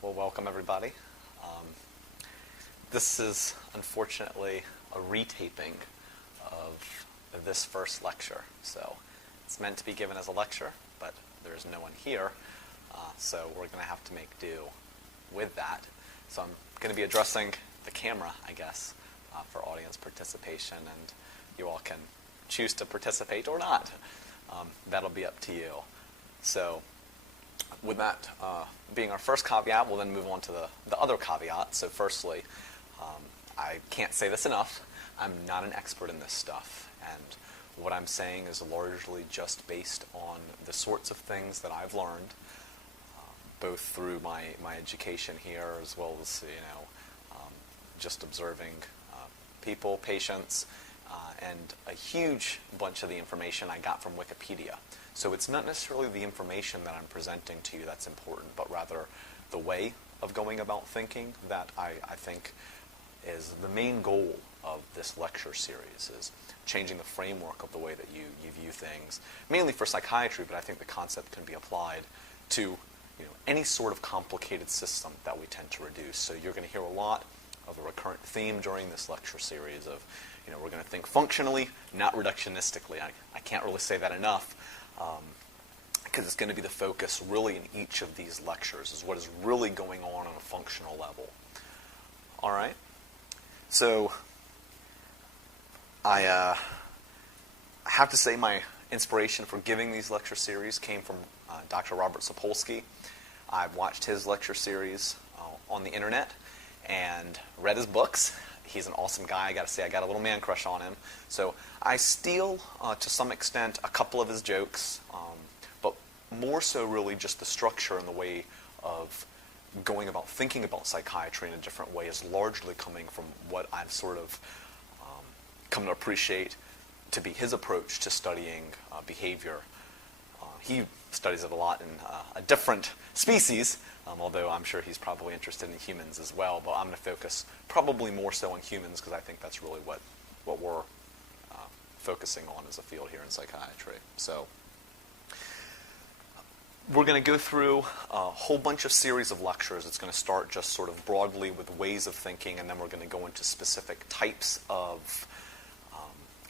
Well, welcome everybody. Um, this is unfortunately a retaping of this first lecture. So it's meant to be given as a lecture, but there's no one here. So we're going to have to make do with that. So I'm going to be addressing the camera, I guess, for audience participation, and you all can choose to participate or not. That'll be up to you. So with that being our first caveat, we'll then move on to the other caveat. So firstly, I can't say this enough, I'm not an expert in this stuff, and what I'm saying is largely just based on the sorts of things that I've learned, both through my education here as well as, just observing people, patients, and a huge bunch of the information I got from Wikipedia. So it's not necessarily the information that I'm presenting to you that's important, but rather the way of going about thinking that I think is the main goal of this lecture series, is changing the framework of the way that you view things, mainly for psychiatry, but I think the concept can be applied to any sort of complicated system that we tend to reduce. So you're going to hear a lot of a recurrent theme during this lecture series of, we're going to think functionally, not reductionistically. I can't really say that enough, because it's going to be the focus really in each of these lectures, is what is really going on a functional level. All right? So I have to say my inspiration for giving these lecture series came from Dr. Robert Sapolsky. I've watched his lecture series on the internet and read his books. He's an awesome guy. I got to say, I got a little man crush on him. So I steal, to some extent, a couple of his jokes, but more so really just the structure and the way of going about thinking about psychiatry in a different way is largely coming from what I've sort of come to appreciate to be his approach to studying behavior. He studies it a lot in a different species, although I'm sure he's probably interested in humans as well. But I'm going to focus probably more so on humans because I think that's really what we're focusing on as a field here in psychiatry. So we're going to go through a whole bunch of series of lectures. It's going to start just sort of broadly with ways of thinking, and then we're going to go into specific types of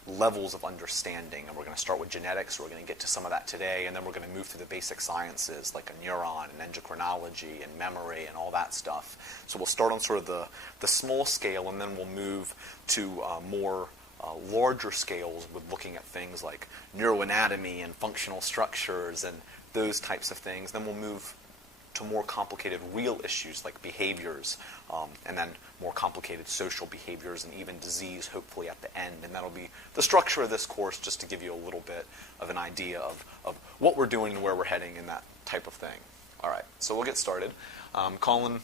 levels of understanding. And we're going to start with genetics. We're going to get to some of that today, and then we're going to move through the basic sciences like a neuron and endocrinology and memory and all that stuff. So we'll start on sort of the small scale, and then we'll move to more larger scales with looking at things like neuroanatomy and functional structures and those types of things. Then we'll move to more complicated real issues like behaviors, and then more complicated social behaviors and even disease, hopefully at the end. And that'll be the structure of this course, just to give you a little bit of an idea of what we're doing and where we're heading in that type of thing. All right, so we'll get started. Calling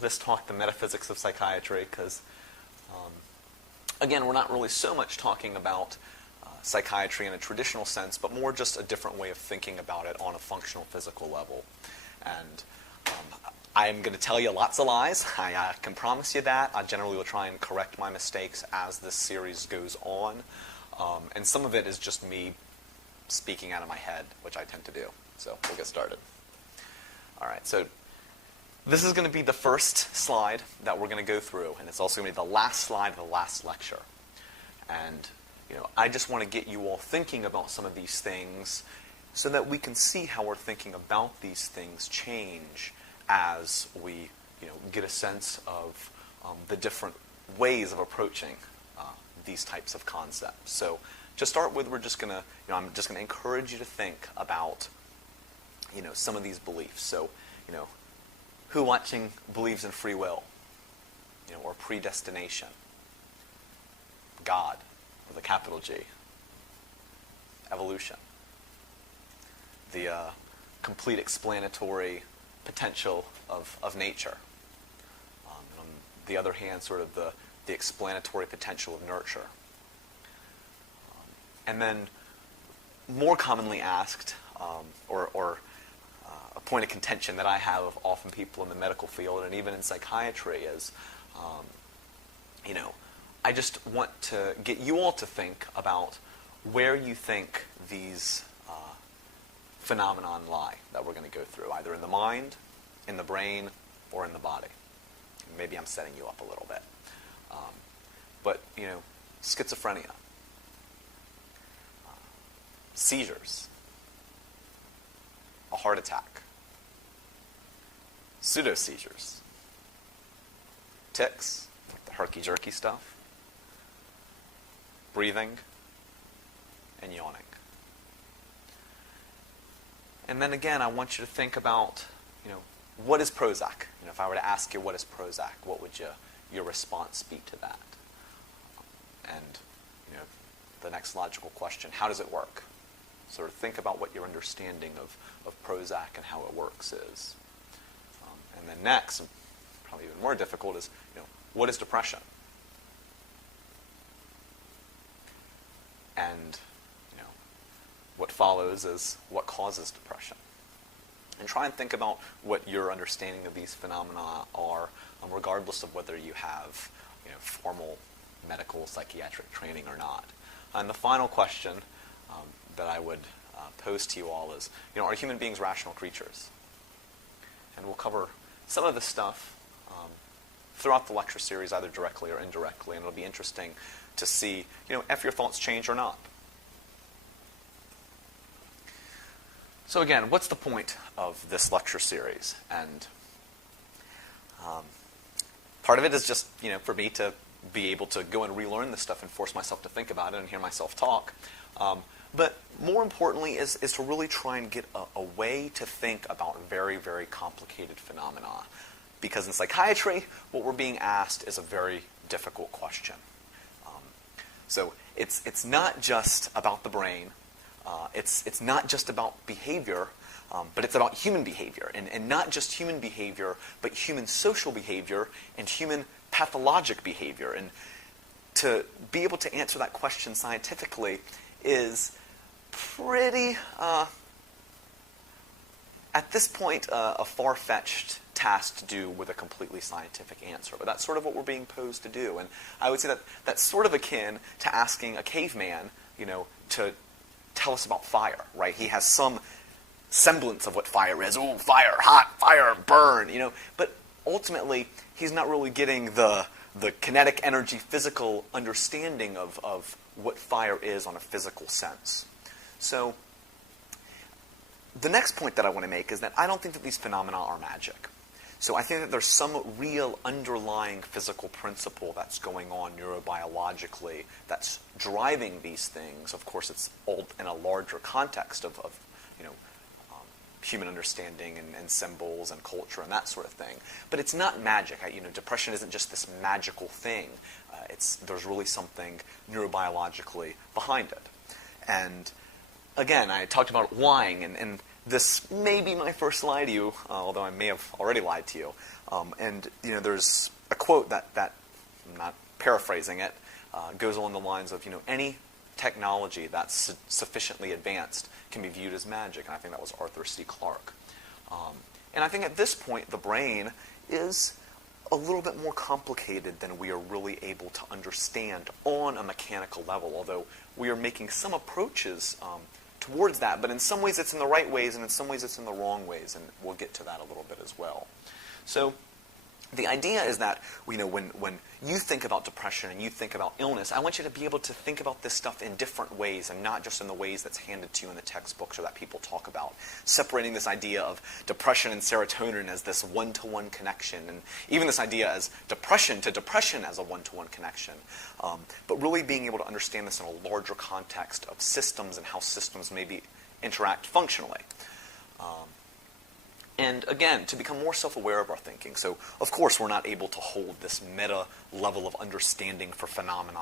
this talk the Metaphysics of Psychiatry because, again, we're not really so much talking about psychiatry in a traditional sense, but more just a different way of thinking about it on a functional physical level. And I'm going to tell you lots of lies. I can promise you that. I generally will try and correct my mistakes as this series goes on. And some of it is just me speaking out of my head, which I tend to do. So we'll get started. All right, so this is going to be the first slide that we're going to go through, and it's also going to be the last slide of the last lecture. And I just want to get you all thinking about some of these things so that we can see how we're thinking about these things change as we get a sense of the different ways of approaching these types of concepts. So to start with, we're just going to, I'm just going to encourage you to think about, some of these beliefs. So, who watching believes in free will, or predestination, God, with a capital G, evolution, the complete explanatory potential of nature. On the other hand, sort of the explanatory potential of nurture. And then more commonly asked, or a point of contention that I have of often people in the medical field and even in psychiatry is, I just want to get you all to think about where you think these phenomenon lie that we're going to go through, either in the mind, in the brain, or in the body. Maybe I'm setting you up a little bit. But, schizophrenia, seizures, a heart attack, pseudo-seizures, tics, like the herky-jerky stuff, breathing, and yawning. And then again, I want you to think about, what is Prozac? If I were to ask you what is Prozac, what would your response be to that? And, the next logical question, how does it work? Sort of think about what your understanding of Prozac and how it works is. And then next, and probably even more difficult, is, what is depression? And, what follows is what causes depression. And try and think about what your understanding of these phenomena are, regardless of whether you have, formal medical psychiatric training or not. And the final question that I would pose to you all is, are human beings rational creatures? And we'll cover some of this stuff throughout the lecture series, either directly or indirectly, and it'll be interesting to see, if your thoughts change or not. So again, what's the point of this lecture series? And part of it is just, for me to be able to go and relearn this stuff and force myself to think about it and hear myself talk. But more importantly is to really try and get a way to think about very, very complicated phenomena. Because in psychiatry, what we're being asked is a very difficult question. So it's not just about the brain. It's not just about behavior, but it's about human behavior. And not just human behavior, but human social behavior and human pathologic behavior. And to be able to answer that question scientifically is pretty, at this point, a far-fetched task to do with a completely scientific answer. But that's sort of what we're being posed to do. And I would say that that's sort of akin to asking a caveman, to tell us about fire, right? He has some semblance of what fire is. Oh, fire, hot, fire, burn, But ultimately, he's not really getting the kinetic energy, physical understanding of what fire is on a physical sense. So the next point that I want to make is that I don't think that these phenomena are magic. So I think that there's some real underlying physical principle that's going on neurobiologically that's driving these things. Of course, it's all in a larger context of human understanding and symbols and culture and that sort of thing. But it's not magic. Depression isn't just this magical thing. There's really something neurobiologically behind it. And again, I talked about lying, and this may be my first lie to you, although I may have already lied to you. There's a quote that I'm not paraphrasing it, goes along the lines of, any technology that's sufficiently advanced can be viewed as magic. And I think that was Arthur C. Clarke. And I think at this point, the brain is a little bit more complicated than we are really able to understand on a mechanical level, although we are making some approaches towards that, but in some ways it's in the right ways, and in some ways it's in the wrong ways, and we'll get to that a little bit as well. So the idea is that, when you think about depression and you think about illness, I want you to be able to think about this stuff in different ways and not just in the ways that's handed to you in the textbooks or that people talk about. Separating this idea of depression and serotonin as this one-to-one connection, and even this idea as depression to depression as a one-to-one connection. But really being able to understand this in a larger context of systems and how systems maybe interact functionally. And again, to become more self-aware of our thinking. So, of course, we're not able to hold this meta level of understanding for phenomena,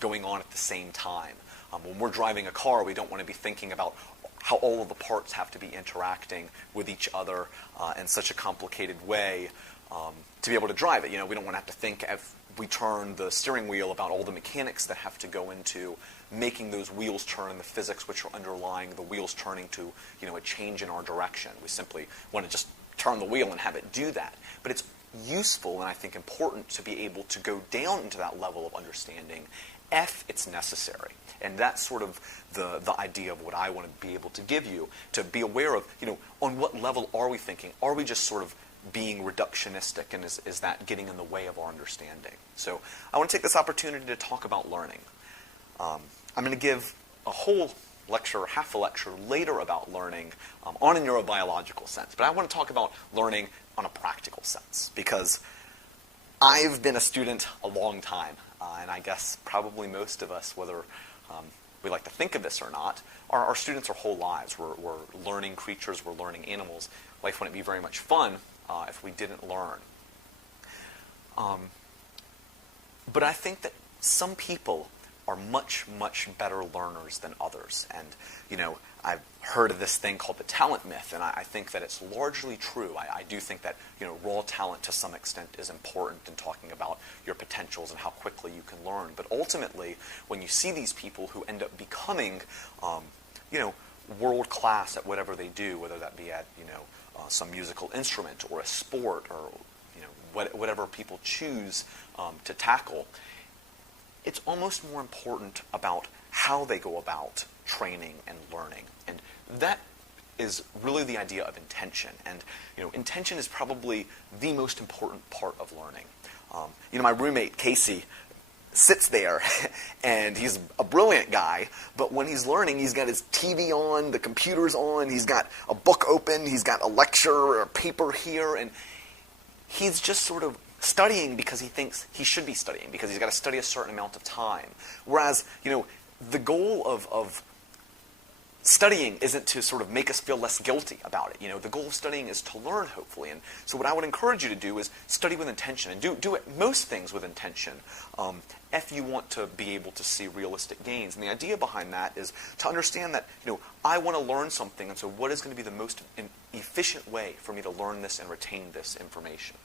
going on at the same time. When we're driving a car, we don't want to be thinking about how all of the parts have to be interacting with each other in such a complicated way to be able to drive it. We don't want to have to think if we turn the steering wheel about all the mechanics that have to go into making those wheels turn and the physics which are underlying the wheels turning to, a change in our direction. We simply want to just turn the wheel and have it do that. But it's useful and I think important to be able to go down into that level of understanding if it's necessary. And that's sort of the idea of what I want to be able to give you, to be aware of, on what level are we thinking? Are we just sort of being reductionistic, and is that getting in the way of our understanding? So I want to take this opportunity to talk about learning. I'm going to give a whole lecture, or half a lecture later about learning on a neurobiological sense. But I want to talk about learning on a practical sense, because I've been a student a long time, and I guess probably most of us, whether we like to think of this or not, our students our whole lives. We're learning creatures, we're learning animals. Life wouldn't be very much fun if we didn't learn. But I think that some people are much, much better learners than others. And, I've heard of this thing called the talent myth, and I think that it's largely true. I do think that, raw talent to some extent is important in talking about your potentials and how quickly you can learn. But ultimately, when you see these people who end up becoming, world class at whatever they do, whether that be at, some musical instrument or a sport or, whatever people choose to tackle, it's almost more important about how they go about training and learning. And that is really the idea of intention. And, intention is probably the most important part of learning. My roommate, Casey, sits there, and he's a brilliant guy, but when he's learning, he's got his TV on, the computer's on, he's got a book open, he's got a lecture or a paper here, and he's just sort of studying because he thinks he should be studying, because he's got to study a certain amount of time. Whereas, the goal of studying isn't to sort of make us feel less guilty about it. The goal of studying is to learn, hopefully. And so what I would encourage you to do is study with intention, and do it, most things with intention, if you want to be able to see realistic gains. And the idea behind that is to understand that, I want to learn something, and so what is going to be the most efficient way for me to learn this and retain this information?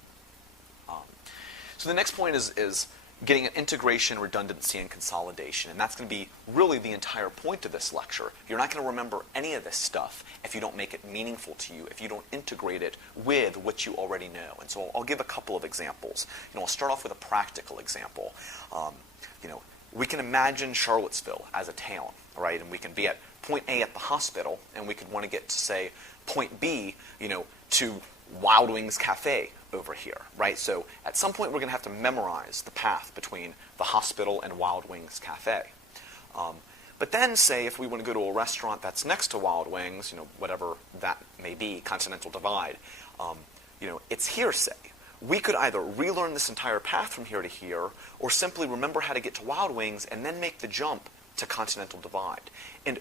So the next point is getting an integration, redundancy, and consolidation. And that's going to be really the entire point of this lecture. You're not going to remember any of this stuff if you don't make it meaningful to you, if you don't integrate it with what you already know. And so I'll give a couple of examples. I'll start off with a practical example. We can imagine Charlottesville as a town, right? And we can be at point A at the hospital, and we could want to get to, say, point B, to Wild Wings Cafe over here, right? So at some point we're going to have to memorize the path between the hospital and Wild Wings Cafe. But then, say, if we want to go to a restaurant that's next to Wild Wings, whatever that may be, Continental Divide, it's hearsay. We could either relearn this entire path from here to here, or simply remember how to get to Wild Wings and then make the jump to Continental Divide. And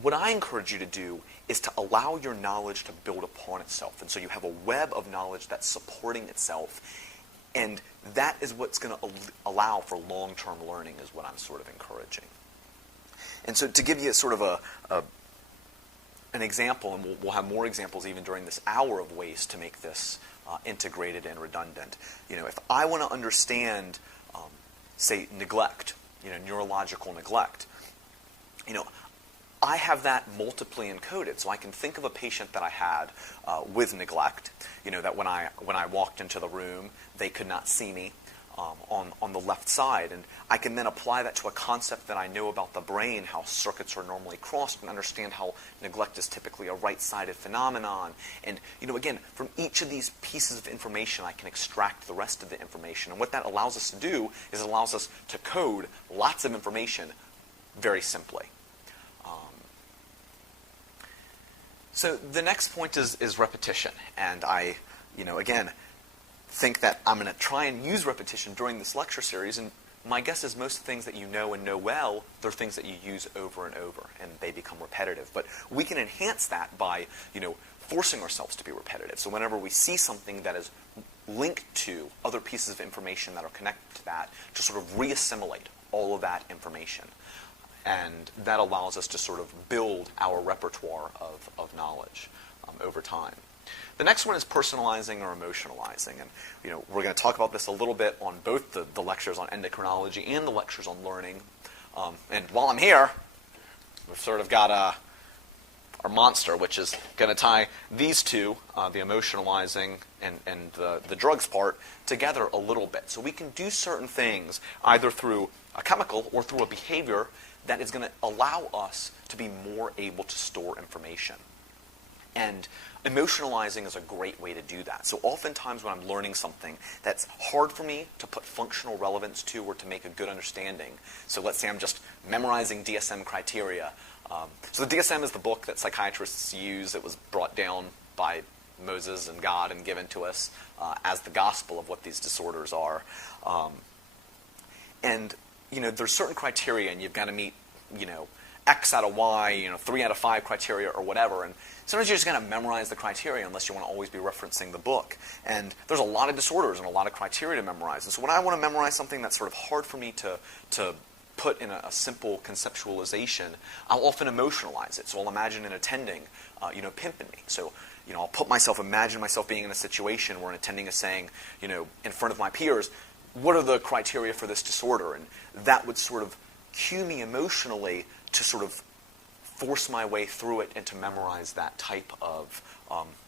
what I encourage you to do is to allow your knowledge to build upon itself. And so you have a web of knowledge that's supporting itself. And that is what's going to allow for long-term learning, is what I'm sort of encouraging. And so to give you sort of an example, and we'll have more examples even during this hour of ways to make this integrated and redundant. If I want to understand, say, neglect, neurological neglect, I have that multiply encoded. So I can think of a patient that I had with neglect, that when I walked into the room, they could not see me on the left side. And I can then apply that to a concept that I know about the brain, how circuits are normally crossed, and understand how neglect is typically a right-sided phenomenon. And, again, from each of these pieces of information, I can extract the rest of the information. And what that allows us to do is it allows us to code lots of information very simply. So the next point is repetition, and I, again, think that I'm going to try and use repetition during this lecture series, and my guess is most things that you know and know well, they're things that you use over and over, and they become repetitive. But we can enhance that by, forcing ourselves to be repetitive. So whenever we see something that is linked to other pieces of information that are connected to that, to sort of re-assimilate all of that information. And that allows us to sort of build our repertoire of knowledge over time. The next one is personalizing or emotionalizing. And we're going to talk about this a little bit on both the lectures on endocrinology and the lectures on learning. And while I'm here, we've sort of got our monster, which is going to tie these two, the emotionalizing and the drugs part, together a little bit. So we can do certain things either through a chemical or through a behavior that is going to allow us to be more able to store information. And emotionalizing is a great way to do that. So oftentimes when I'm learning something that's hard for me to put functional relevance to or to make a good understanding, so let's say I'm just memorizing DSM criteria. So the DSM is the book that psychiatrists use. It was brought down by Moses and God and given to us as the gospel of what these disorders are. And, there's certain criteria, and you've got to meet, X out of Y, 3 out of 5 criteria or whatever. And sometimes you're just going to memorize the criteria unless you want to always be referencing the book. And there's a lot of disorders and a lot of criteria to memorize. And so when I want to memorize something that's sort of hard for me to put in a simple conceptualization, I'll often emotionalize it. So I'll imagine an attending, pimping me. So, I'll imagine myself being in a situation where an attending is saying, in front of my peers, what are the criteria for this disorder? And that would sort of cue me emotionally to sort of force my way through it and to memorize that type of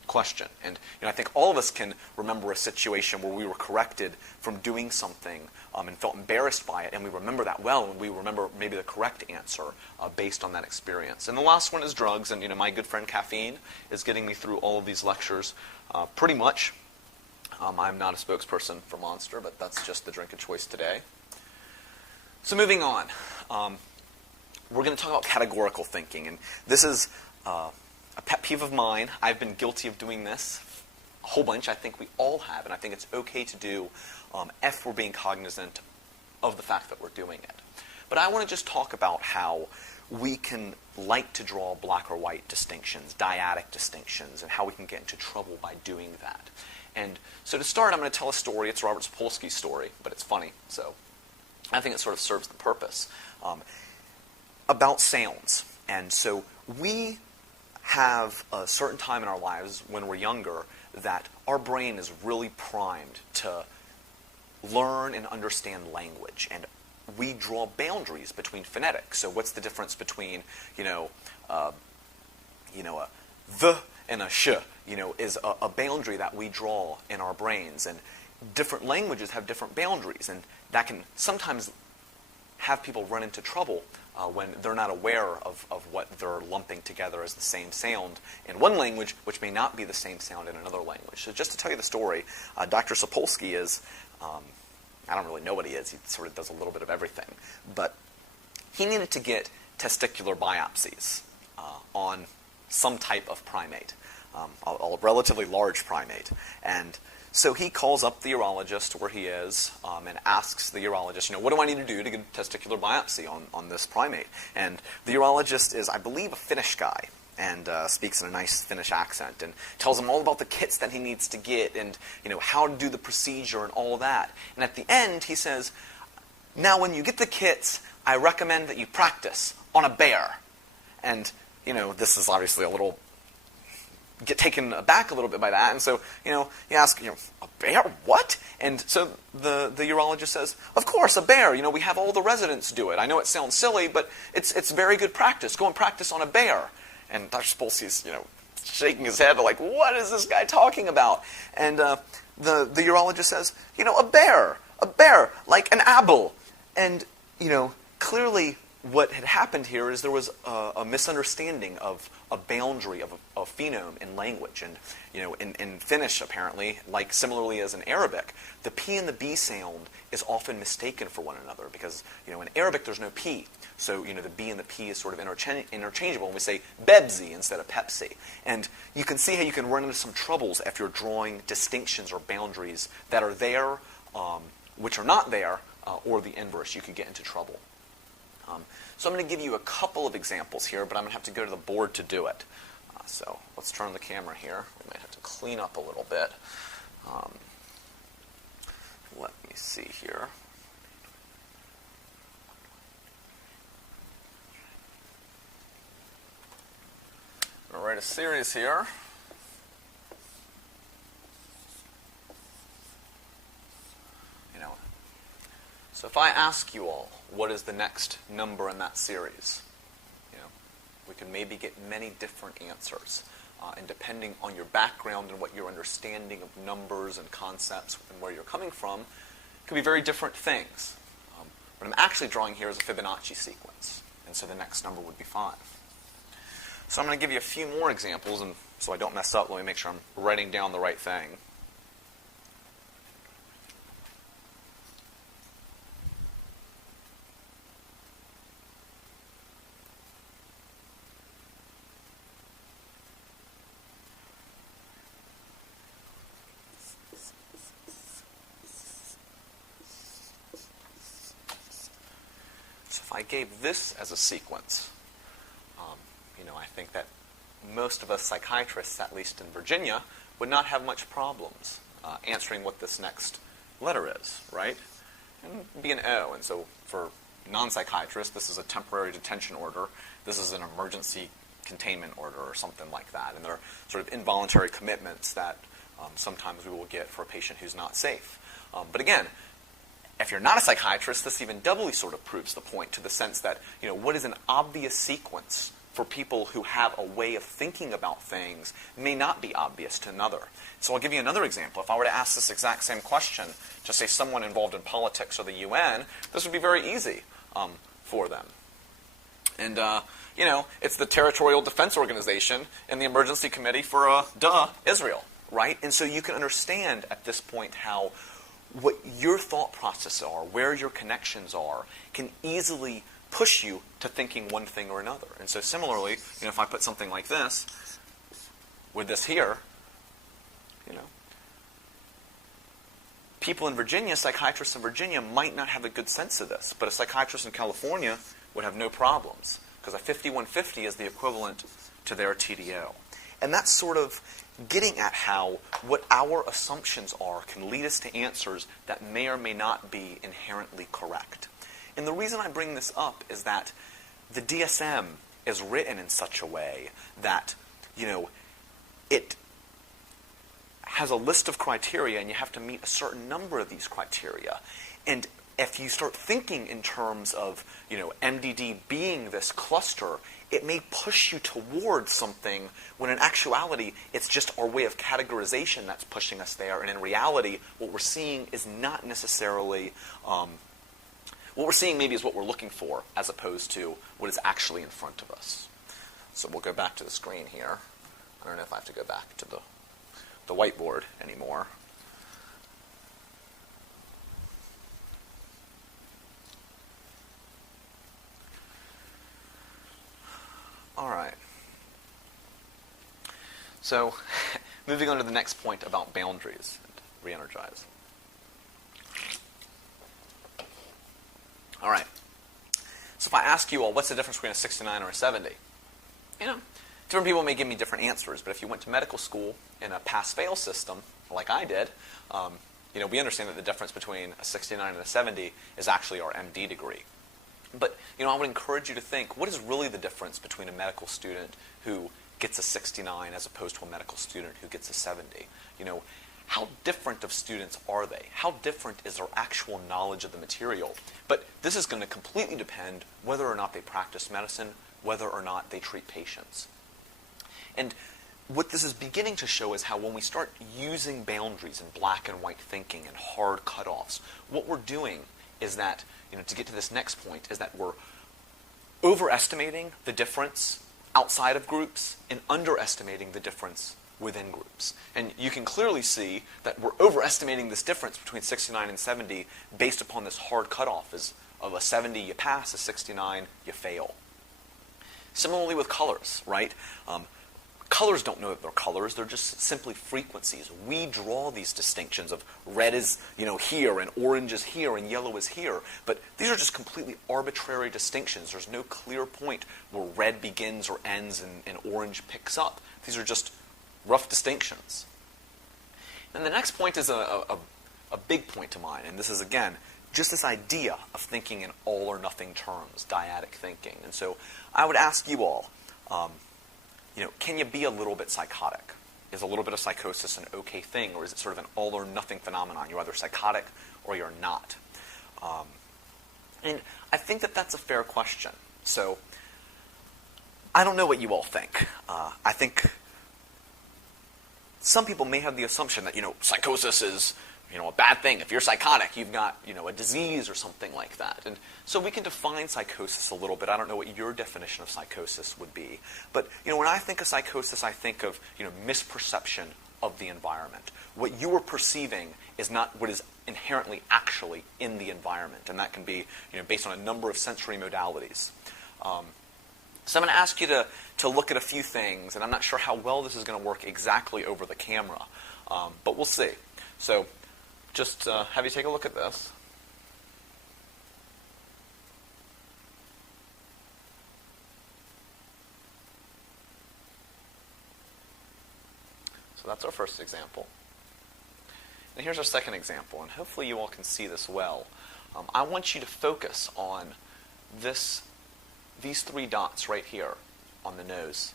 question. And I think all of us can remember a situation where we were corrected from doing something and felt embarrassed by it, and we remember that well, and we remember maybe the correct answer based on that experience. And the last one is drugs, and my good friend caffeine is getting me through all of these lectures pretty much. I'm not a spokesperson for Monster, but that's just the drink of choice today. So moving on. We're going to talk about categorical thinking, and this is a pet peeve of mine. I've been guilty of doing this a whole bunch. I think we all have, and I think it's okay to do if we're being cognizant of the fact that we're doing it. But I want to just talk about how we can like to draw black or white distinctions, dyadic distinctions, and how we can get into trouble by doing that. And so to start, I'm going to tell a story. It's Robert Sapolsky's story, but it's funny, so I think it sort of serves the purpose. About sounds. And so we have a certain time in our lives when we're younger that our brain is really primed to learn and understand language. And we draw boundaries between phonetics. So what's the difference between, a the and a sh, is a boundary that we draw in our brains. And different languages have different boundaries. And that can sometimes have people run into trouble when they're not aware of what they're lumping together as the same sound in one language, which may not be the same sound in another language. So just to tell you the story, Dr. Sapolsky is, I don't really know what he is. He sort of does a little bit of everything. But he needed to get testicular biopsies on some type of primate, a relatively large primate. And so he calls up the urologist where he is and asks the urologist, what do I need to do to get a testicular biopsy on this primate? And the urologist is, I believe, a Finnish guy and speaks in a nice Finnish accent and tells him all about the kits that he needs to get and how to do the procedure and all that. And at the end, he says, now when you get the kits, I recommend that you practice on a bear. And, this is obviously a little get taken aback a little bit by that, and so you ask, a bear, what? And so the urologist says, of course, a bear. We have all the residents do it. I know it sounds silly, but it's very good practice. Go and practice on a bear. And Dr. Spolsky's shaking his head like, what is this guy talking about? And the urologist says, a bear, like an apple. And clearly what had happened here is there was a misunderstanding of a boundary of a phenome in language. And, in Finnish, apparently, like similarly as in Arabic, the P and the B sound is often mistaken for one another because, in Arabic there's no P. So, the B and the P is sort of interchangeable, and we say Bebzi instead of Pepsi. And you can see how you can run into some troubles if you're drawing distinctions or boundaries that are there, which are not there, or the inverse. You could get into trouble. So I'm going to give you a couple of examples here, but I'm going to have to go to the board to do it. So let's turn the camera here. We might have to clean up a little bit. Let me see here. I'm going to write a series here. So if I ask you all, what is the next number in that series? We can maybe get many different answers. And depending on your background and what your understanding of numbers and concepts and where you're coming from, it could be very different things. What I'm actually drawing here is a Fibonacci sequence. And so the next number would be 5. So I'm going to give you a few more examples, and So I don't mess up, let me make sure I'm writing down the right thing. So if I gave this as a sequence, I think that most of us psychiatrists, at least in Virginia, would not have much problems answering what this next letter is, right? And it'd be an O. And so for non-psychiatrists, this is a temporary detention order. This is an emergency containment order or something like that. And they're sort of involuntary commitments that sometimes we will get for a patient who's not safe. But again, if you're not a psychiatrist, this even doubly sort of proves the point, to the sense that, what is an obvious sequence for people who have a way of thinking about things may not be obvious to another. So I'll give you another example. If I were to ask this exact same question to, say, someone involved in politics or the UN, this would be very easy for them. And, it's the Territorial Defense Organization and the Emergency Committee for, Israel, right? And so you can understand at this point how what your thought processes are, where your connections are, can easily push you to thinking one thing or another. And so similarly, if I put something like this, with this here, people in Virginia, psychiatrists in Virginia, might not have a good sense of this, but a psychiatrist in California would have no problems, because a 5150 is the equivalent to their TDO. And that's sort of getting at how what our assumptions are can lead us to answers that may or may not be inherently correct. And the reason I bring this up is that the DSM is written in such a way that, it has a list of criteria, and you have to meet a certain number of these criteria. And if you start thinking in terms of, MDD being this cluster, it may push you towards something when in actuality it's just our way of categorization that's pushing us there. And in reality, what we're seeing is not necessarily... what we're seeing maybe is what we're looking for, as opposed to what is actually in front of us. So we'll go back to the screen here. I don't know if I have to go back to the whiteboard anymore. All right. So moving on to the next point about boundaries and re-energize. All right. So if I ask you all, what's the difference between a 69 or a 70? Different people may give me different answers, but if you went to medical school in a pass-fail system, like I did, we understand that the difference between a 69 and a 70 is actually our MD degree. But, I would encourage you to think, what is really the difference between a medical student who gets a 69 as opposed to a medical student who gets a 70? How different of students are they? How different is their actual knowledge of the material? But this is going to completely depend whether or not they practice medicine, whether or not they treat patients. And what this is beginning to show is how when we start using boundaries and black and white thinking and hard cutoffs, what we're doing is that, to get to this next point, is that we're overestimating the difference outside of groups and underestimating the difference within groups. And you can clearly see that we're overestimating this difference between 69 and 70 based upon this hard cutoff of a 70 you pass, a 69 you fail. Similarly with colors, right? Colors don't know that they're colors, they're just simply frequencies. We draw these distinctions of red is, here, and orange is here, and yellow is here. But these are just completely arbitrary distinctions. There's no clear point where red begins or ends and orange picks up. These are just rough distinctions. And the next point is a big point to mine, and this is, again, just this idea of thinking in all or nothing terms, dyadic thinking. And so I would ask you all, can you be a little bit psychotic? Is a little bit of psychosis an okay thing, or is it sort of an all or nothing phenomenon? You're either psychotic or you're not. And I think that that's a fair question. So I don't know what you all think. I think some people may have the assumption that, psychosis is, a bad thing. If you're psychotic, you've got, a disease or something like that. And so we can define psychosis a little bit. I don't know what your definition of psychosis would be. But, when I think of psychosis, I think of, misperception of the environment. What you are perceiving is not what is inherently actually in the environment. And that can be, based on a number of sensory modalities. So I'm going to ask you to look at a few things. And I'm not sure how well this is going to work exactly over the camera. But we'll see. So just have you take a look at this. So that's our first example. And here's our second example, and hopefully you all can see this well. I want you to focus on these three dots right here on the nose.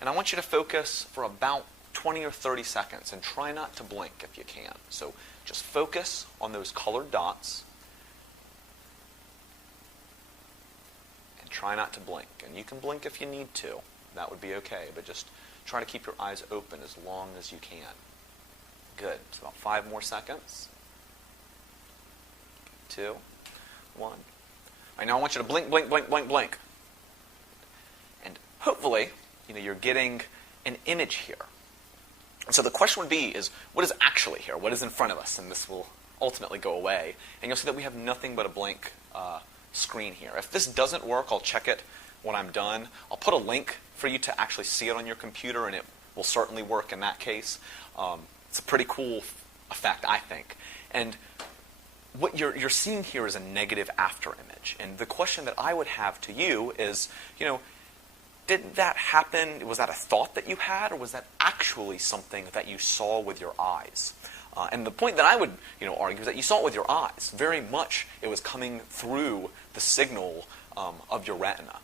And I want you to focus for about 20 or 30 seconds and try not to blink if you can. So just focus on those colored dots and try not to blink. And you can blink if you need to. That would be okay, but just try to keep your eyes open as long as you can. Good. It's about 5 more seconds. 2, 1. All right, now I want you to blink, blink, blink, blink, blink. And hopefully, you're getting an image here. And so the question would be what is actually here? What is in front of us? And this will ultimately go away. And you'll see that we have nothing but a blank screen here. If this doesn't work, I'll check it when I'm done. I'll put a link for you to actually see it on your computer, and it will certainly work in that case. It's a pretty cool effect, I think. And what you're seeing here is a negative after image. And the question that I would have to you is, did that happen? Was that a thought that you had, or was that actually something that you saw with your eyes? And the point that I would, argue is that you saw it with your eyes. Very much it was coming through the signal of your retina.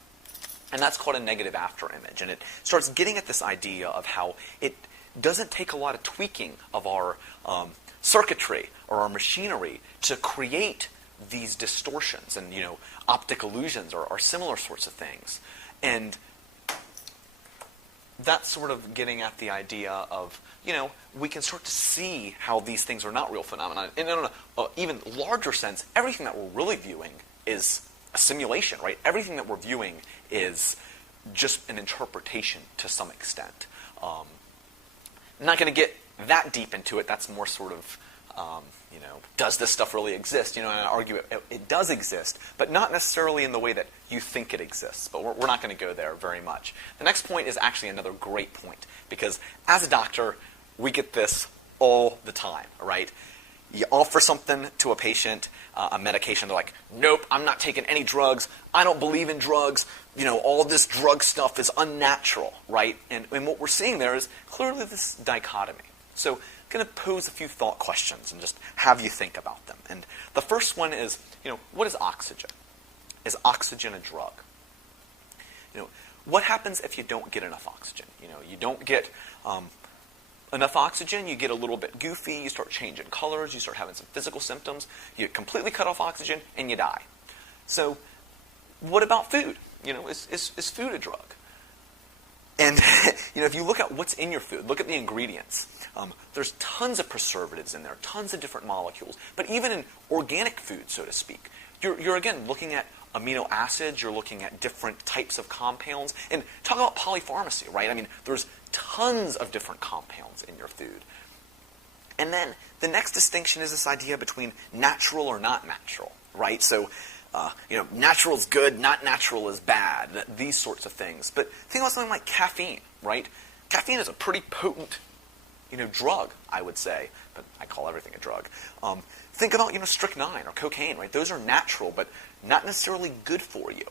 And that's called a negative after image. And it starts getting at this idea of how it doesn't take a lot of tweaking of our circuitry or our machinery to create these distortions and, optic illusions or similar sorts of things. And that's sort of getting at the idea of, we can start to see how these things are not real phenomena. And in an even larger sense, everything that we're really viewing is a simulation, right? Everything that we're viewing is just an interpretation to some extent. I'm not going to get that deep into it. That's more sort of, does this stuff really exist? And I argue it does exist, but not necessarily in the way that you think it exists. But we're not going to go there very much. The next point is actually another great point, because as a doctor, we get this all the time, right? You offer something to a patient, a medication, they're like, nope, I'm not taking any drugs, I don't believe in drugs, all this drug stuff is unnatural, right? And what we're seeing there is clearly this dichotomy. So I'm going to pose a few thought questions and just have you think about them. And the first one is, what is oxygen? Is oxygen a drug? What happens if you don't get enough oxygen? You don't get enough oxygen, you get a little bit goofy, you start changing colors, you start having some physical symptoms, you completely cut off oxygen, and you die. So what about food? Is food a drug? And if you look at what's in your food, look at the ingredients. There's tons of preservatives in there, tons of different molecules. But even in organic food, so to speak, you're again looking at amino acids, you're looking at different types of compounds. And talk about polypharmacy, right? I mean, there's tons of different compounds in your food. And then the next distinction is this idea between natural or not natural, right? So, natural is good, not natural is bad, these sorts of things. But think about something like caffeine, right? Caffeine is a pretty potent, drug, I would say. But I call everything a drug. Think about, strychnine or cocaine, right? Those are natural, but not necessarily good for you.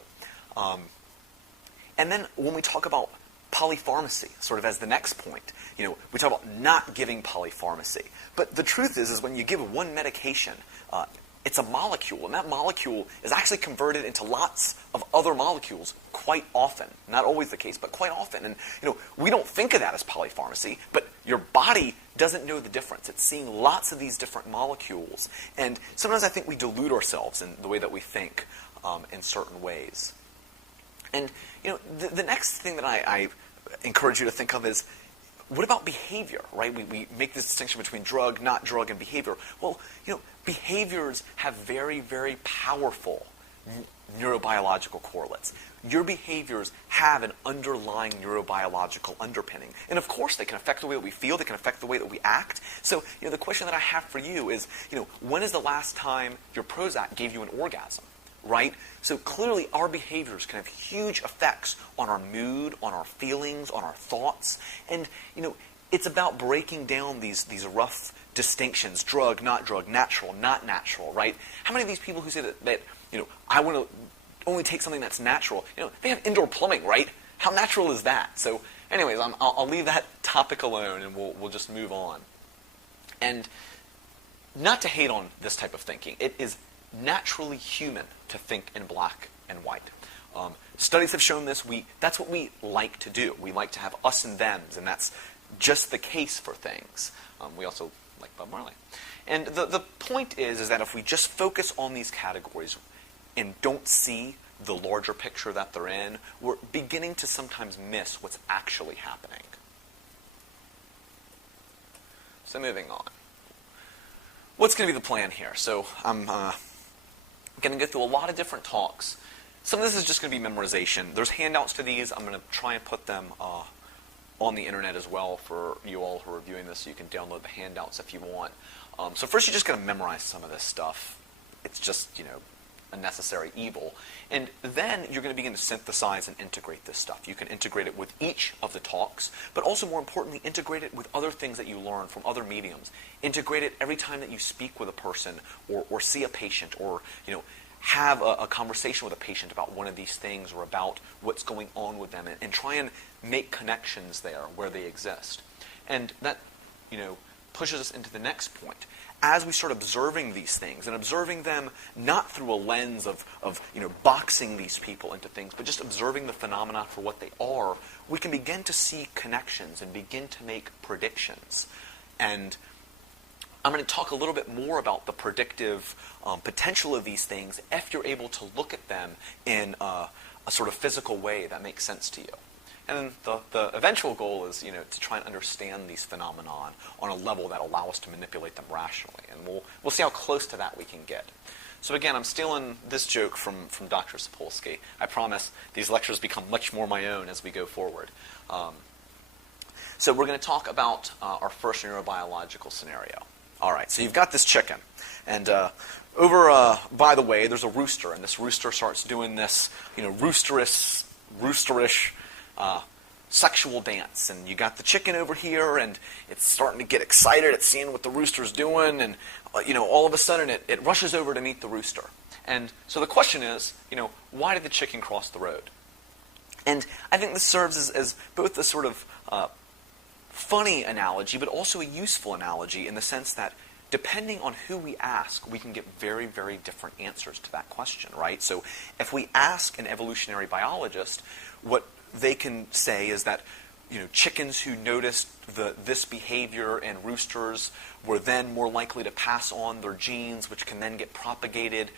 And then when we talk about polypharmacy, sort of as the next point, we talk about not giving polypharmacy. But the truth is when you give one medication, it's a molecule, and that molecule is actually converted into lots of other molecules quite often. Not always the case, but quite often. And, we don't think of that as polypharmacy, but your body doesn't know the difference. It's seeing lots of these different molecules. And sometimes I think we delude ourselves in the way that we think in certain ways. And, the next thing that I encourage you to think of is, what about behavior, right? We make this distinction between drug, not drug, and behavior. Well, behaviors have very, very powerful neurobiological correlates. Your behaviors have an underlying neurobiological underpinning. And of course, they can affect the way that we feel, they can affect the way that we act. So, the question that I have for you is, when is the last time your Prozac gave you an orgasm, right? So clearly, our behaviors can have huge effects on our mood, on our feelings, on our thoughts. And, it's about breaking down these rough distinctions, drug, natural, not natural, right? How many of these people who say that I want to only take something that's natural, they have indoor plumbing, right? How natural is that? So anyways, I'll leave that topic alone and we'll just move on. And not to hate on this type of thinking, it is naturally human to think in black and white. Studies have shown this. That's what we like to do. We like to have us and thems, and that's just the case for things. We also like Bob Marley. And the point is that if we just focus on these categories and don't see the larger picture that they're in, we're beginning to sometimes miss what's actually happening. So moving on. What's going to be the plan here? So I'm going to go through a lot of different talks. Some of this is just going to be memorization. There's handouts to these. I'm going to try and put them on the internet as well for you all who are viewing this, so you can download the handouts if you want. So first you're just going to memorize some of this stuff. It's just, a necessary evil. And then you're going to begin to synthesize and integrate this stuff. You can integrate it with each of the talks, but also more importantly, integrate it with other things that you learn from other mediums. Integrate it every time that you speak with a person or see a patient or, have a conversation with a patient about one of these things or about what's going on with them and try and make connections there where they exist. And that, pushes us into the next point. As we start observing these things and observing them not through a lens of boxing these people into things, but just observing the phenomena for what they are, we can begin to see connections and begin to make predictions. And I'm going to talk a little bit more about the predictive potential of these things if you're able to look at them in a sort of physical way that makes sense to you. And then the eventual goal is, to try and understand these phenomena on a level that allow us to manipulate them rationally. And we'll see how close to that we can get. So again, I'm stealing this joke from Dr. Sapolsky. I promise these lectures become much more my own as we go forward. So we're going to talk about our first neurobiological scenario. All right, so you've got this chicken. And over by the way, there's a rooster. And this rooster starts doing this, roosterish sexual dance, and you got the chicken over here, and it's starting to get excited at seeing what the rooster's doing, and all of a sudden it rushes over to meet the rooster. And so the question is, why did the chicken cross the road? And I think this serves as both a sort of funny analogy, but also a useful analogy in the sense that depending on who we ask, we can get very, very different answers to that question, right? So if we ask an evolutionary biologist, what they can say is that chickens who noticed this behavior and roosters were then more likely to pass on their genes, which can then get propagated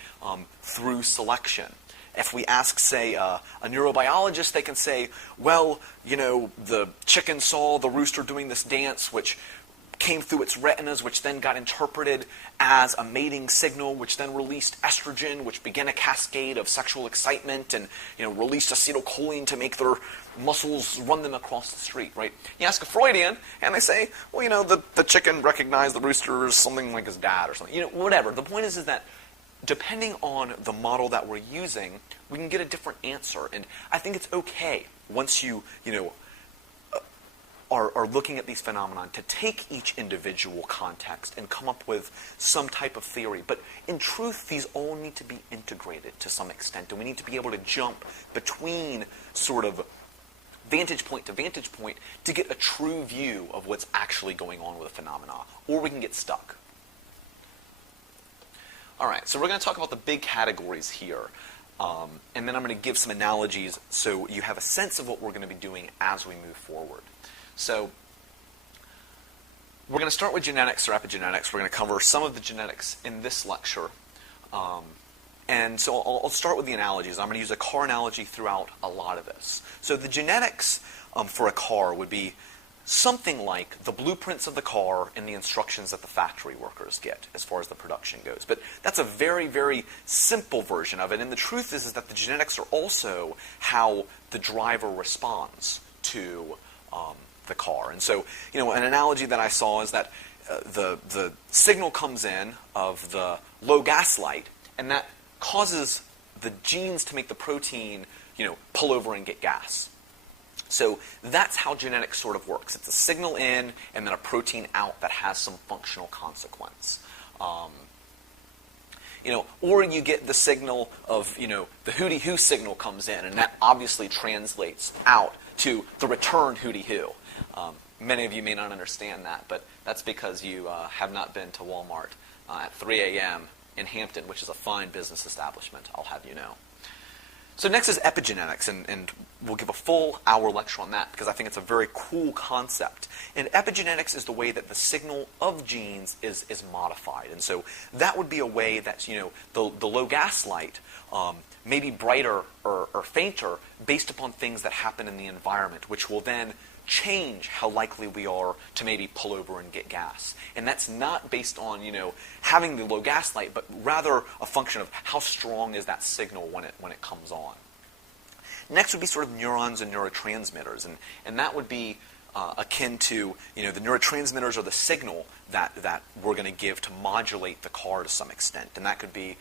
through selection. If we ask, say, a neurobiologist, they can say, well, the chicken saw the rooster doing this dance, which came through its retinas, which then got interpreted as a mating signal, which then released estrogen, which began a cascade of sexual excitement and, released acetylcholine to make their muscles run them across the street, right? You ask a Freudian, and they say, well, the chicken recognized the rooster as something like his dad or something. Whatever. The point is that depending on the model that we're using, we can get a different answer. And I think it's okay once you are looking at these phenomena to take each individual context and come up with some type of theory. But in truth, these all need to be integrated to some extent, and we need to be able to jump between sort of vantage point to vantage point to get a true view of what's actually going on with a phenomena, or we can get stuck. All right, so we're going to talk about the big categories here, and then I'm going to give some analogies so you have a sense of what we're going to be doing as we move forward. So we're going to start with genetics or epigenetics. We're going to cover some of the genetics in this lecture. And so I'll start with the analogies. I'm going to use a car analogy throughout a lot of this. So the genetics for a car would be something like the blueprints of the car and the instructions that the factory workers get as far as the production goes. But that's a very, very simple version of it. And the truth is that the genetics are also how the driver responds to the car. And so, an analogy that I saw is that the signal comes in of the low gas light, and that causes the genes to make the protein, pull over and get gas. So that's how genetics sort of works. It's a signal in and then a protein out that has some functional consequence. Or you get the signal of, the hooty-hoo signal comes in, and that obviously translates out to the return hooty-hoo. Many of you may not understand that, but that's because you have not been to Walmart at 3 a.m. in Hampton, which is a fine business establishment, I'll have you know. So next is epigenetics, and we'll give a full hour lecture on that because I think it's a very cool concept. And epigenetics is the way that the signal of genes is modified. And so that would be a way that, the low gas light may be brighter or fainter based upon things that happen in the environment, which will then change how likely we are to maybe pull over and get gas. And that's not based on, having the low gas light, but rather a function of how strong is that signal when it comes on. Next would be sort of neurons and neurotransmitters, and that would be akin to, the neurotransmitters are the signal that we're going to give to modulate the car to some extent. And that could be,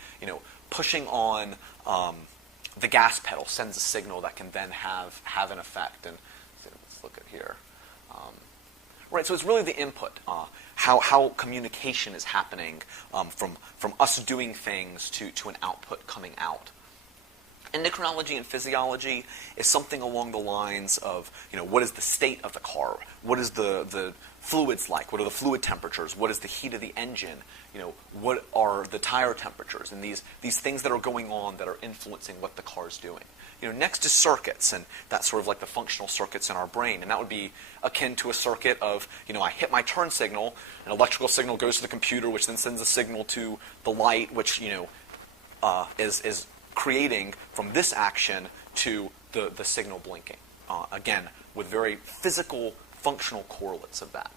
pushing on the gas pedal sends a signal that can then have an effect. And look at here. Right, so it's really the input, how communication is happening from us doing things to an output coming out. Endocrinology and physiology is something along the lines of, what is the state of the car? What is the fluids like? What are the fluid temperatures? What is the heat of the engine? What are the tire temperatures? And these things that are going on that are influencing what the car is doing. Next is circuits, and that's sort of like the functional circuits in our brain. And that would be akin to a circuit of, I hit my turn signal, an electrical signal goes to the computer, which then sends a signal to the light, which, is creating from this action to the signal blinking. Again, with very physical, functional correlates of that.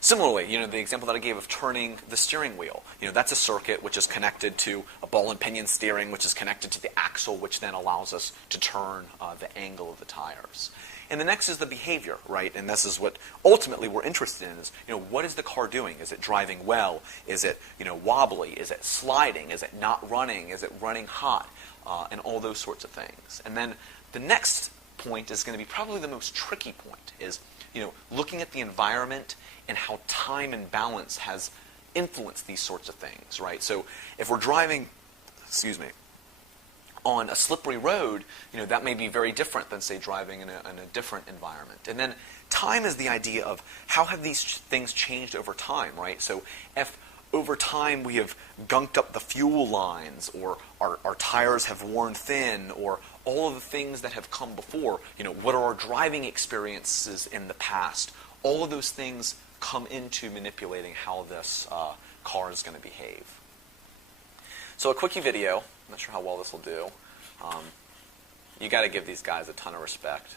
Similarly, the example that I gave of turning the steering wheel, that's a circuit which is connected to a ball and pinion steering, which is connected to the axle, which then allows us to turn the angle of the tires. And the next is the behavior, right? And this is what ultimately we're interested in is, what is the car doing? Is it driving well? Is it, wobbly? Is it sliding? Is it not running? Is it running hot? And all those sorts of things. And then the next point is going to be probably the most tricky point is, looking at the environment and how time and balance has influenced these sorts of things, right? So if we're driving, on a slippery road, that may be very different than, say, driving in a different environment. And then time is the idea of how have these things changed over time, right? So if over time we have gunked up the fuel lines, or our tires have worn thin, or all of the things that have come before, what are our driving experiences in the past? All of those things come into manipulating how this car is going to behave. So a quickie video. I'm not sure how well this will do. You got to give these guys a ton of respect.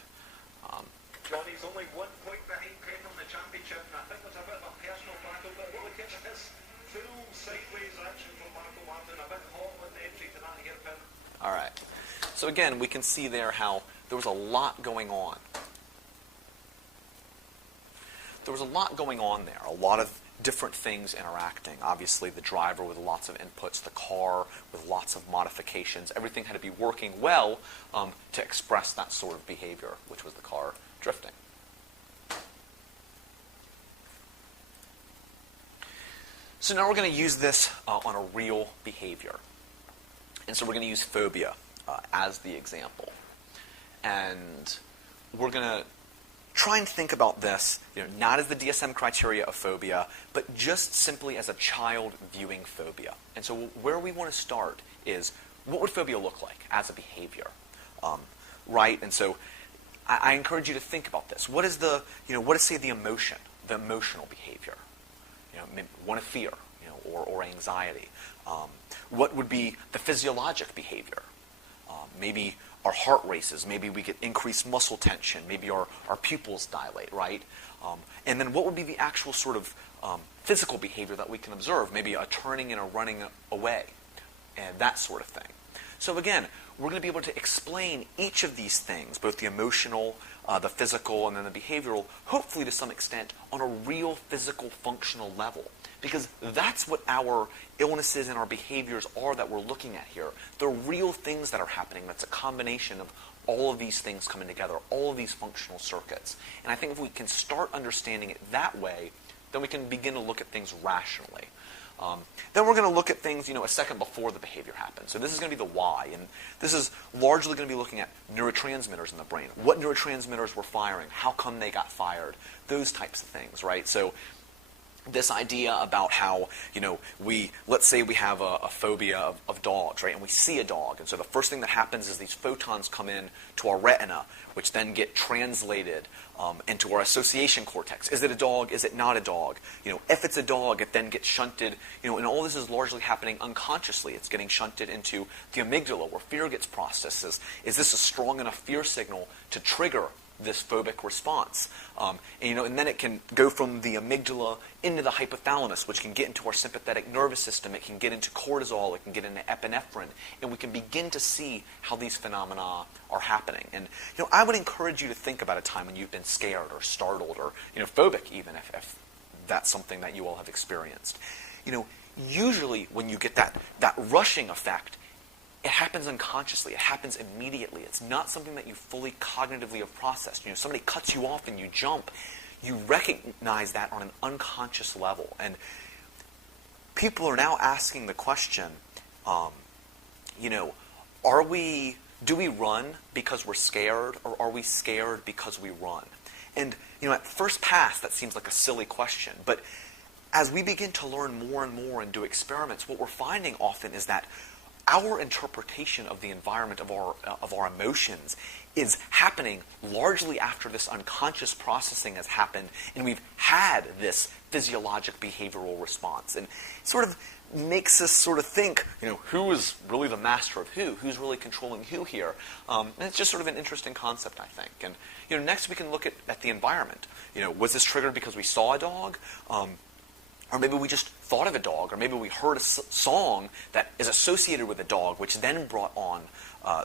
Johnny's only 1 point behind Ken on the championship, and I think there's a bit of a personal battle, but look at this full sideways action from Marco Martin, a bit hot with the entry to that hairpin. All right. So again, we can see there how there was a lot going on. There was a lot going on there, a lot of different things interacting. Obviously, the driver with lots of inputs, the car with lots of modifications. Everything had to be working well to express that sort of behavior, which was the car drifting. So now we're going to use this on a real behavior. And so we're going to use phobia as the example. And we're going to try and think about this, not as the DSM criteria of phobia, but just simply as a child viewing phobia. And so where we want to start is, what would phobia look like as a behavior, right? And so I encourage you to think about this. What is what is, say, the emotion, the emotional behavior? One of fear, or anxiety. What would be the physiologic behavior? Maybe our heart races, maybe we get increased muscle tension, maybe our pupils dilate, right? And then what would be the actual sort of physical behavior that we can observe? Maybe a turning and a running away, and that sort of thing. So again, we're going to be able to explain each of these things, both the emotional, the physical, and then the behavioral, hopefully to some extent, on a real physical functional level. Because that's what our illnesses and our behaviors are that we're looking at here. They're real things that are happening. That's a combination of all of these things coming together, all of these functional circuits. And I think if we can start understanding it that way, then we can begin to look at things rationally. Then we're going to look at things, a second before the behavior happens. So this is going to be the why, and this is largely going to be looking at neurotransmitters in the brain. What neurotransmitters were firing? How come they got fired? Those types of things, right? So this idea about how, let's say we have a phobia of dogs, right? And we see a dog. And so the first thing that happens is these photons come in to our retina, which then get translated into our association cortex. Is it a dog? Is it not a dog? If it's a dog, it then gets shunted, and all this is largely happening unconsciously. It's getting shunted into the amygdala where fear gets processed. Is this a strong enough fear signal to trigger this phobic response? And then it can go from the amygdala into the hypothalamus, which can get into our sympathetic nervous system. It can get into cortisol. It can get into epinephrine. And we can begin to see how these phenomena are happening. And I would encourage you to think about a time when you've been scared or startled or phobic even, if that's something that you all have experienced. Usually when you get that rushing effect, it happens unconsciously. It happens immediately. It's not something that you fully cognitively have processed. Somebody cuts you off and you jump. You recognize that on an unconscious level. And people are now asking the question, do we run because we're scared, or are we scared because we run? And, at first pass, that seems like a silly question. But as we begin to learn more and more and do experiments, what we're finding often is that our interpretation of the environment, of our emotions, is happening largely after this unconscious processing has happened, and we've had this physiologic behavioral response. And it sort of makes us sort of think, who is really the master of who? Who's really controlling who here? And it's just sort of an interesting concept, I think. And next we can look at the environment. Was this triggered because we saw a dog? Or maybe we just thought of a dog, or maybe we heard a song that is associated with a dog, which then brought on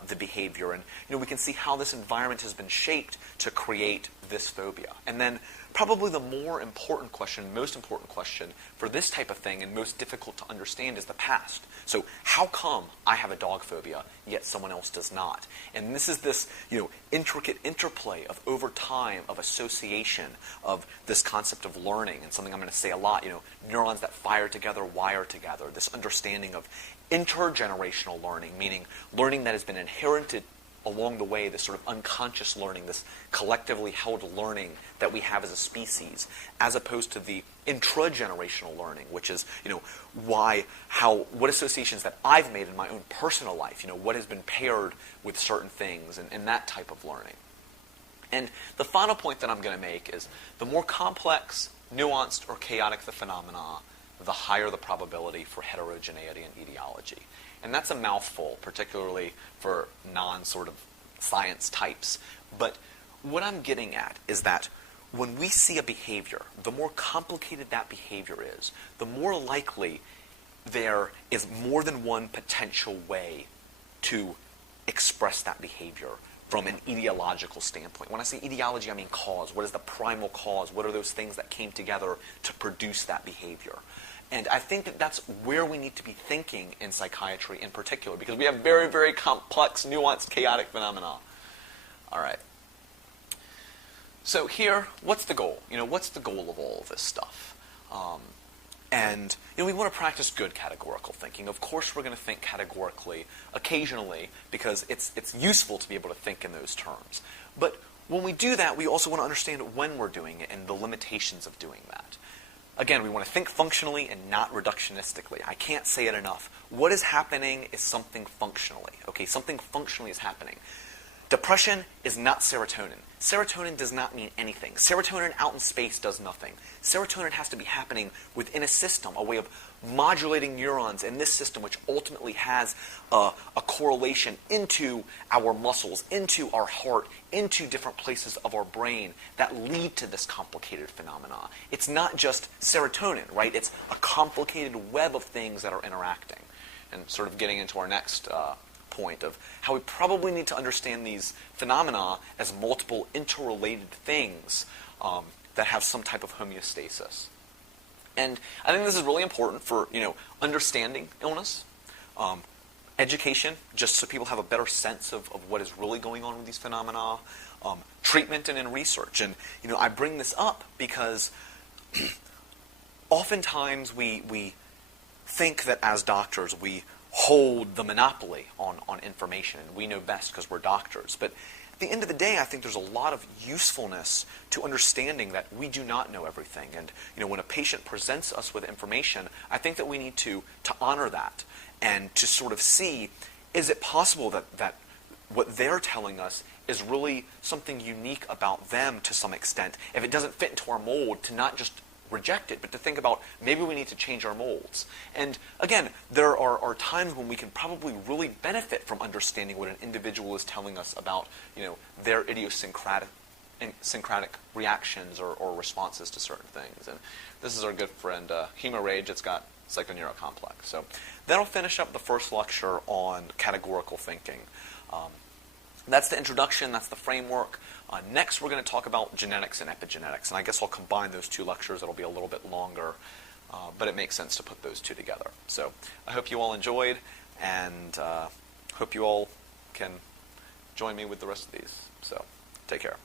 the behavior. And we can see how this environment has been shaped to create this phobia. And then probably the more important question, most important question for this type of thing and most difficult to understand is the past. So how come I have a dog phobia, yet someone else does not? And this is this intricate interplay of over time, of association, of this concept of learning, and something I'm going to say a lot, neurons that fire together, wire together, this understanding of intergenerational learning, meaning learning that has been inherited along the way, this sort of unconscious learning, this collectively held learning that we have as a species, as opposed to the intragenerational learning, which is, what associations that I've made in my own personal life, what has been paired with certain things, and that type of learning. And the final point that I'm going to make is the more complex, nuanced, or chaotic the phenomena, the higher the probability for heterogeneity in etiology. And that's a mouthful, particularly for non-sort of science types. But what I'm getting at is that when we see a behavior, the more complicated that behavior is, the more likely there is more than one potential way to express that behavior from an etiological standpoint. When I say etiology, I mean cause. What is the primal cause? What are those things that came together to produce that behavior? And I think that that's where we need to be thinking in psychiatry in particular, because we have very, very complex, nuanced, chaotic phenomena. All right. So here, what's the goal? What's the goal of all of this stuff? And we want to practice good categorical thinking. Of course, we're going to think categorically occasionally because it's useful to be able to think in those terms. But when we do that, we also want to understand when we're doing it and the limitations of doing that. Again, we want to think functionally and not reductionistically. I can't say it enough. What is happening is something functionally. Okay, something functionally is happening. Depression is not serotonin. serotonin does not mean anything. Serotonin out in space does nothing. Serotonin has to be happening within a system, a way of modulating neurons in this system, which ultimately has a correlation into our muscles, into our heart, into different places of our brain that lead to this complicated phenomena. It's not just serotonin, right? It's a complicated web of things that are interacting. And sort of getting into our next point of how we probably need to understand these phenomena as multiple interrelated things that have some type of homeostasis. And I think this is really important for, understanding illness, education, just so people have a better sense of what is really going on with these phenomena, treatment and in research. And, I bring this up because oftentimes we think that as doctors we hold the monopoly on information, and we know best because we're doctors. But at the end of the day, I think there's a lot of usefulness to understanding that we do not know everything. And when a patient presents us with information, I think that we need to honor that and to sort of see, is it possible that what they're telling us is really something unique about them to some extent? If it doesn't fit into our mold, to not just reject it, but to think about maybe we need to change our molds. And again, there are times when we can probably really benefit from understanding what an individual is telling us about, their idiosyncratic reactions or responses to certain things. And this is our good friend Hema Rage. It's got psychoneurocomplex. So that'll finish up the first lecture on categorical thinking. That's the introduction. That's the framework. Next, we're going to talk about genetics and epigenetics. And I guess I'll combine those two lectures. It'll be a little bit longer, but it makes sense to put those two together. So I hope you all enjoyed, and hope you all can join me with the rest of these. So take care.